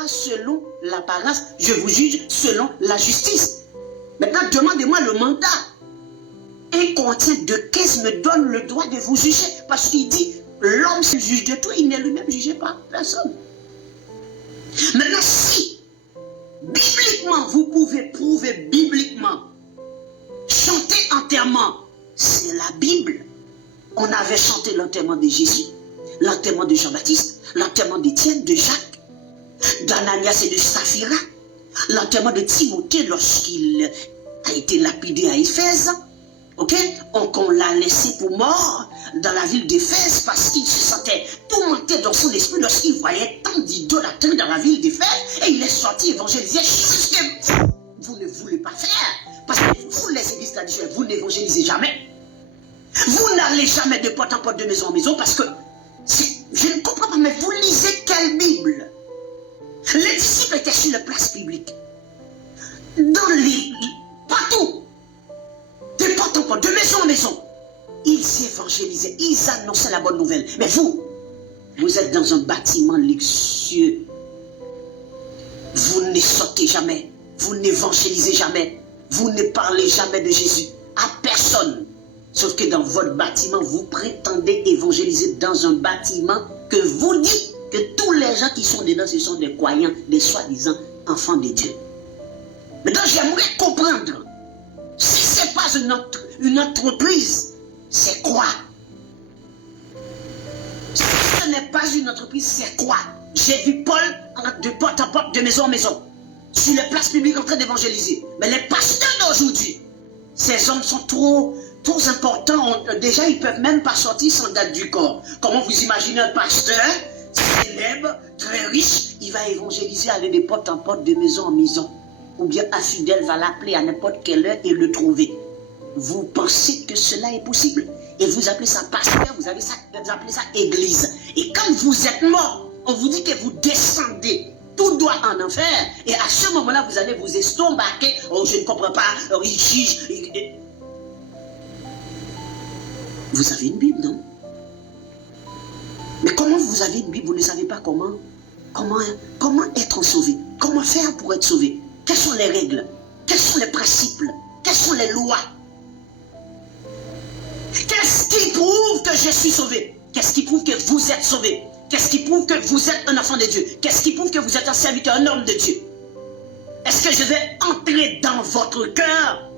pas selon l'apparence, je vous juge selon la justice. Maintenant, demandez-moi le mandat. Un contient de caisse me donne le droit de vous juger. Parce qu'il dit, l'homme se juge de tout, il n'est lui-même jugé par personne. Maintenant, si, bibliquement, vous pouvez prouver bibliquement, chanter enterrement, c'est la Bible. On avait chanté l'enterrement de Jésus, l'enterrement de Jean-Baptiste, l'enterrement d'Étienne, de Jacques, d'Ananias et de Saphira, l'enterrement de Timothée lorsqu'il a été lapidé à Éphèse. Ok, on l'a laissé pour mort dans la ville d'Éphèse parce qu'il se sentait tourmenté dans son esprit lorsqu'il voyait tant d'idolâtrie dans la ville d'Éphèse et il est sorti évangéliser, chose que vous ne voulez pas faire parce que vous, les églises traditionnelles, vous n'évangélisez jamais. Vous n'allez jamais de porte en porte, de maison en maison parce que je ne comprends pas, mais vous lisez quelle Bible? Les disciples étaient sur la place publique, partout. De porte en porte, de maison en maison, ils évangélisaient, ils annonçaient la bonne nouvelle. Mais vous êtes dans un bâtiment luxueux. Vous ne sortez jamais, vous n'évangélisez jamais, vous ne parlez jamais de Jésus à personne. Sauf que dans votre bâtiment, vous prétendez évangéliser dans un bâtiment que vous dites que tous les gens qui sont dedans, ce sont des croyants, des soi-disant enfants de Dieu. Maintenant, j'aimerais comprendre. Si ce n'est pas une entreprise, c'est quoi? Si ce n'est pas une entreprise, c'est quoi? J'ai vu Paul de porte en porte, de maison en maison, sur les places publiques en train d'évangéliser. Mais les pasteurs d'aujourd'hui, ces hommes sont trop importants. Déjà, ils ne peuvent même pas sortir sans date du corps. Comment vous imaginez un pasteur célèbre, très riche, il va évangéliser, aller de porte en porte, de maison en maison? Ou bien un fidèle va l'appeler à n'importe quelle heure et le trouver. Vous pensez que cela est possible? Et vous appelez ça pasteur, vous appelez ça église. Et quand vous êtes mort, on vous dit que vous descendez tout droit en enfer. Et à ce moment-là, vous allez vous estombaquer. Oh, je ne comprends pas. Oh, il juge. Vous avez une Bible, non? Mais comment vous avez une Bible? Vous ne savez pas comment être sauvé? Comment faire pour être sauvé? Quelles sont les règles? Quels sont les principes? Quelles sont les lois? Qu'est-ce qui prouve que je suis sauvé? Qu'est-ce qui prouve que vous êtes sauvé? Qu'est-ce qui prouve que vous êtes un enfant de Dieu? Qu'est-ce qui prouve que vous êtes un serviteur, un homme de Dieu? Est-ce que je vais entrer dans votre cœur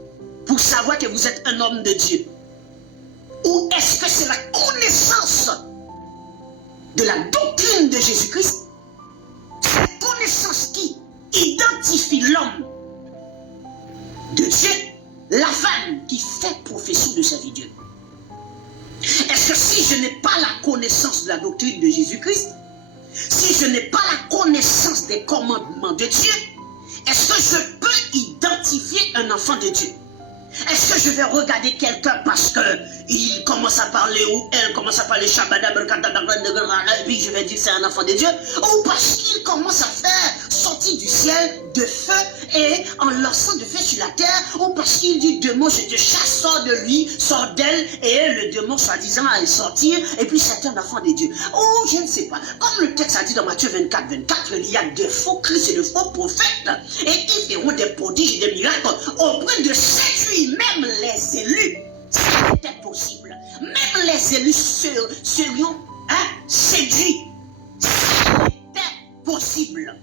pour savoir que vous êtes un homme de Dieu? Ou est-ce que c'est la connaissance de la doctrine de Jésus-Christ? Cette connaissance qui identifie l'homme de Dieu, la femme qui fait profession de servir Dieu. Est-ce que si je n'ai pas la connaissance de la doctrine de Jésus-Christ, si je n'ai pas la connaissance des commandements de Dieu, est-ce que je peux identifier un enfant de Dieu? Est-ce que je vais regarder quelqu'un parce qu'il commence à parler ou elle commence à parler et puis je vais dire que c'est un enfant de Dieu? Ou parce qu'il commence à faire sortir du ciel de feu et en lançant de feu sur la terre? Ou parce qu'il dit démon, je te chasse, sors de lui, sors d'elle, et le démon soi-disant allait sortir et puis c'est un enfant de Dieu? Ou je ne sais pas. Comme le texte a dit dans Matthieu 24, il y a des faux Christ et de faux prophètes et ils feront des prodiges et des miracles au point de séduire même les élus, si c'était possible. Même les élus serions séduits, si c'était possible.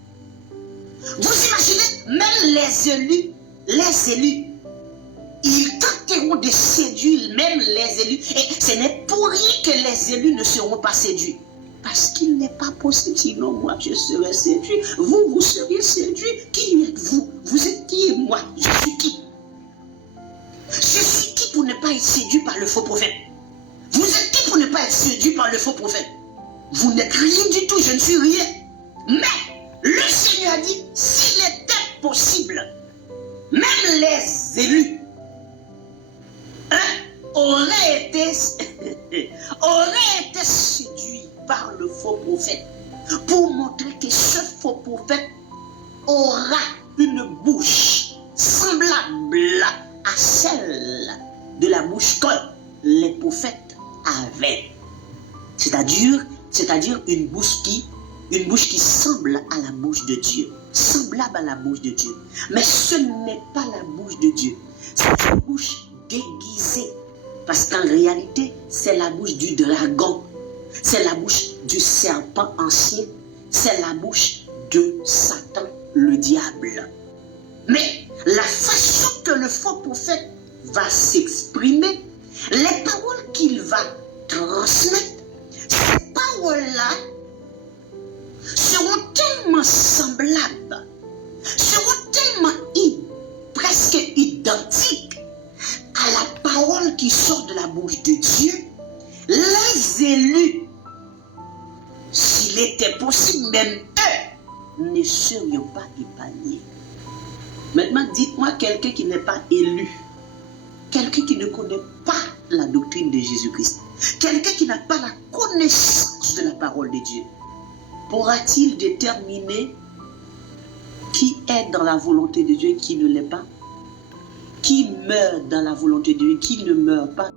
Vous imaginez, même les élus, ils tenteront de séduire même les élus. Et ce n'est pour rien que les élus ne seront pas séduits. Parce qu'il n'est pas possible, sinon moi je serais séduit. Vous seriez séduit. Qui êtes-vous? Vous êtes qui et moi? Je suis qui? Je suis qui pour ne pas être séduit par le faux prophète? Vous êtes qui pour ne pas être séduit par le faux prophète? Vous n'êtes rien du tout, je ne suis rien. Mais le Seigneur a dit, s'il était possible, même les élus auraient été séduits par le faux prophète pour montrer que ce faux prophète aura une bouche semblable à celle de la bouche que les prophètes avaient. C'est-à-dire une bouche qui Une bouche qui semble à la bouche de Dieu. Semblable à la bouche de Dieu. Mais ce n'est pas la bouche de Dieu. C'est une bouche déguisée. Parce qu'en réalité, c'est la bouche du dragon. C'est la bouche du serpent ancien. C'est la bouche de Satan, le diable. Mais la façon que le faux prophète va s'exprimer, les paroles qu'il va transmettre, ces paroles-là seront tellement semblables, seront tellement presque identiques à la parole qui sort de la bouche de Dieu. Les élus, s'il était possible, même eux, ne serions pas épargnés. Maintenant, dites-moi quelqu'un qui n'est pas élu, quelqu'un qui ne connaît pas la doctrine de Jésus-Christ, quelqu'un qui n'a pas la connaissance de la parole de Dieu, pourra-t-il déterminer qui est dans la volonté de Dieu et qui ne l'est pas? Qui meurt dans la volonté de Dieu et qui ne meurt pas?